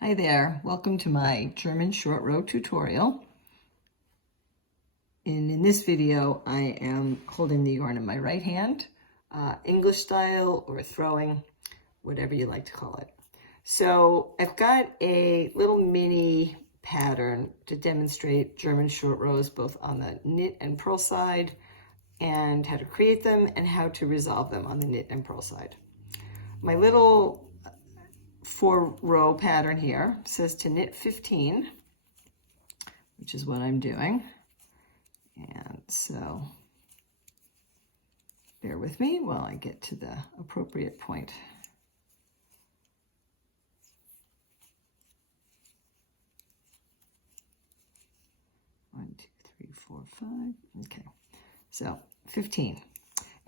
Hi there, welcome to my German short row tutorial. And in this video, I am holding the yarn in my right hand, English style or throwing, whatever you like to call it. So I've got a little mini pattern to demonstrate German short rows, both on the knit and purl side, and how to create them and how to resolve them on the knit and purl side. My little 4-row pattern here says to knit 15, which is what I'm doing. And so bear with me while I get to the appropriate point. One, two, three, four, 5. Okay, so 15.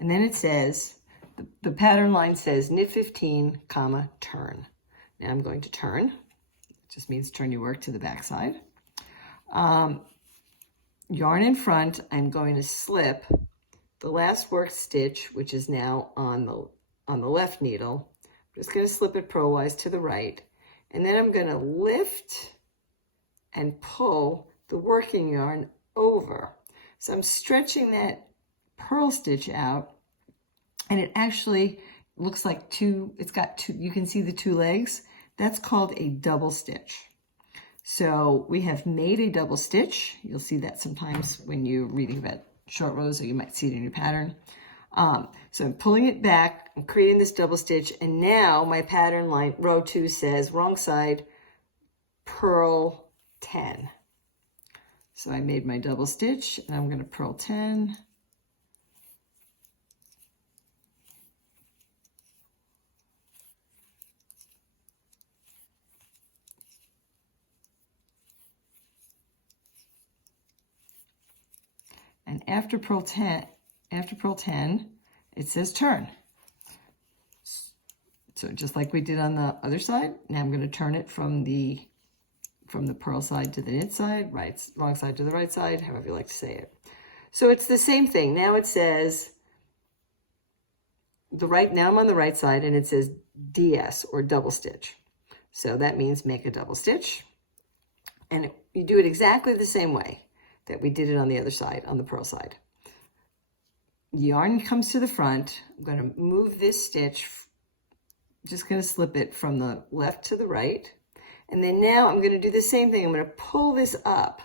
And then it says, the pattern line says knit 15, comma, turn. Now I'm going to turn. It just means turn your work to the back side. Yarn in front, I'm going to slip the last worked stitch, which is now on the left needle. I'm just going to slip it purlwise to the right. And then I'm going to lift and pull the working yarn over. So I'm stretching that purl stitch out, and it actually looks like it's got two, you can see the 2 legs. That's called a double stitch. So we have made a double stitch. You'll see that sometimes when you're reading about short rows, or you might see it in your pattern. So I'm pulling it back, I'm creating this double stitch, and now my pattern line, row 2 says, wrong side, purl 10. So I made my double stitch, and I'm going to purl 10. And after purl 10, it says turn. So just like we did on the other side, now I'm going to turn it from the purl side to the knit side, wrong side to the right side, however you like to say it. So it's the same thing. Now it says now I'm on the right side, and it says DS, or double stitch. So that means make a double stitch. And you do it exactly the same way that we did it on the other side, on the purl side. Yarn comes to the front. I'm going to move this stitch, just going to slip it from the left to the right. And then now I'm going to do the same thing. I'm going to pull this up.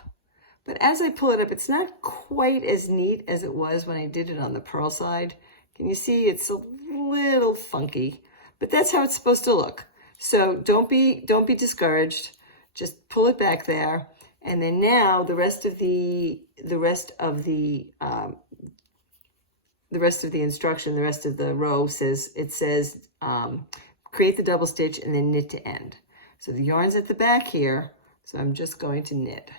But as I pull it up, it's not quite as neat as it was when I did it on the purl side. Can you see? It's a little funky, but that's how it's supposed to look. So don't be discouraged. Just pull it back there. And then now the rest of the instruction, the rest of the row says, create the double stitch and then knit to end. So the yarn's at the back here, so I'm just going to knit.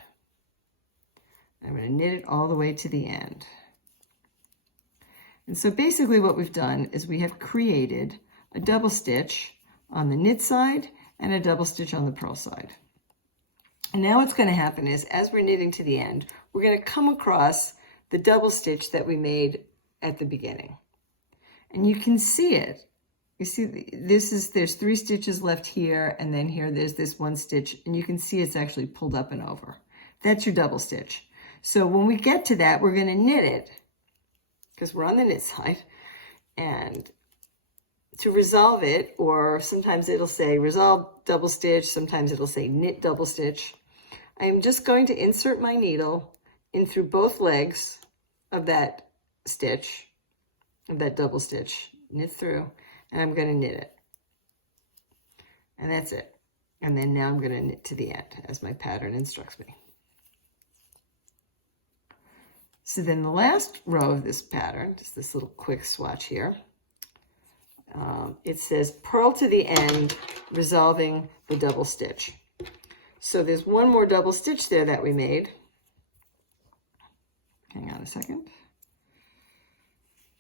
I'm going to knit it all the way to the end. And so basically what we've done is we have created a double stitch on the knit side and a double stitch on the purl side. And now what's going to happen is, as we're knitting to the end, we're going to come across the double stitch that we made at the beginning. And you can see it. You see, there's 3 stitches left here, and then here there's this 1 stitch, and you can see it's actually pulled up and over. That's your double stitch. So when we get to that, we're going to knit it, because we're on the knit side, and to resolve it, or sometimes it'll say resolve double stitch, sometimes it'll say knit double stitch. I'm just going to insert my needle in through both legs of that stitch, of that double stitch, knit through, and I'm going to knit it. And that's it. And then now I'm going to knit to the end, as my pattern instructs me. So then the last row of this pattern, just this little quick swatch here, it says purl to the end, resolving the double stitch. So there's 1 more double stitch there that we made. Hang on a second.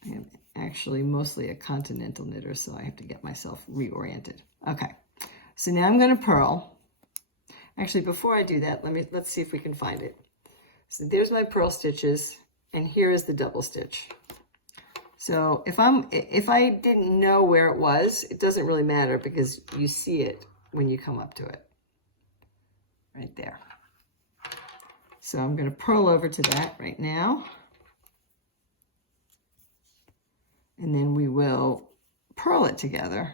I am actually mostly a continental knitter, so I have to get myself reoriented. Okay, so now I'm going to purl. Actually, before I do that, let's see if we can find it. So there's my purl stitches, and here is the double stitch. So if I didn't know where it was, it doesn't really matter, because you see it when you come up to it. right there. So I'm going to purl over to that right now. And then we will purl it together.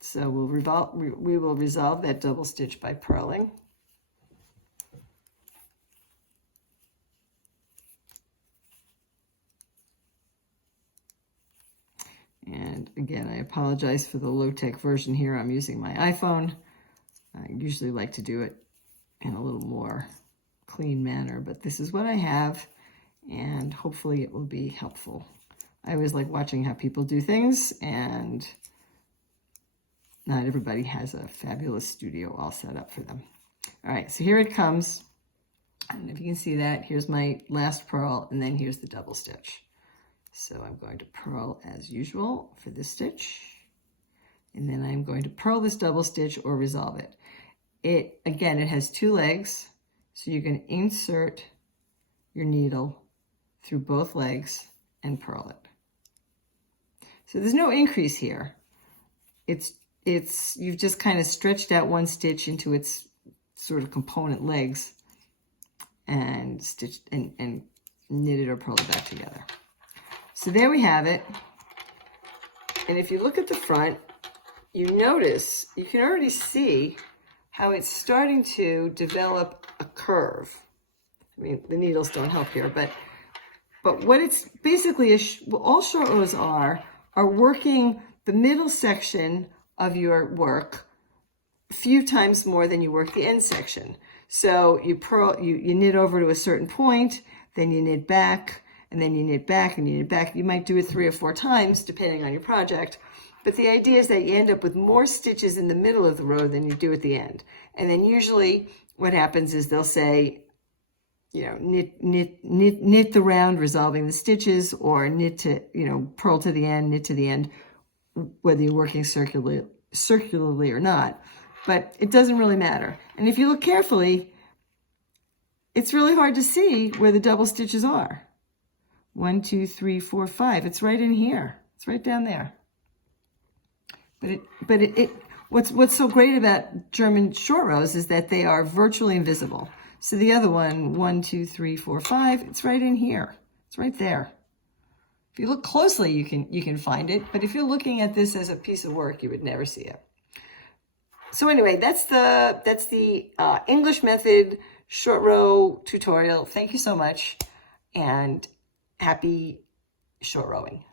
So we will resolve that double stitch by purling. And again, I apologize for the low-tech version here. I'm using my iPhone. I usually like to do it in a little more clean manner, but this is what I have, and hopefully it will be helpful. I always like watching how people do things, and not everybody has a fabulous studio all set up for them. All right, so here it comes. I don't know if you can see that. Here's my last purl, and then here's the double stitch. So I'm going to purl as usual for this stitch, and then I'm going to purl this double stitch or resolve it. Again, it has two legs, so you can insert your needle through both legs and purl it. So there's no increase here. You've just kind of stretched out one stitch into its sort of component legs and stitched and knitted or purled it back together. So there we have it. And if you look at the front, you notice, you can already see how it's starting to develop a curve. I mean, the needles don't help here, but what it's basically, all short rows are working the middle section of your work a few times more than you work the end section. So you knit over to a certain point, then you knit back, and then you knit back and you knit back. You might do it 3 or 4 times depending on your project. But the idea is that you end up with more stitches in the middle of the row than you do at the end. And then usually what happens is they'll say, you know, knit the round, resolving the stitches, or knit to, you know, purl to the end, knit to the end, whether you're working circularly or not. But it doesn't really matter. And if you look carefully, it's really hard to see where the double stitches are. 1, 2, 3, 4, 5. It's right in here. It's right down there. But what's so great about German short rows is that they are virtually invisible. So the other one, 1, 2, 3, 4, 5, it's right in here. It's right there. If you look closely, you can find it. But if you're looking at this as a piece of work, you would never see it. So anyway, that's the English method short row tutorial. Thank you so much, and happy short rowing.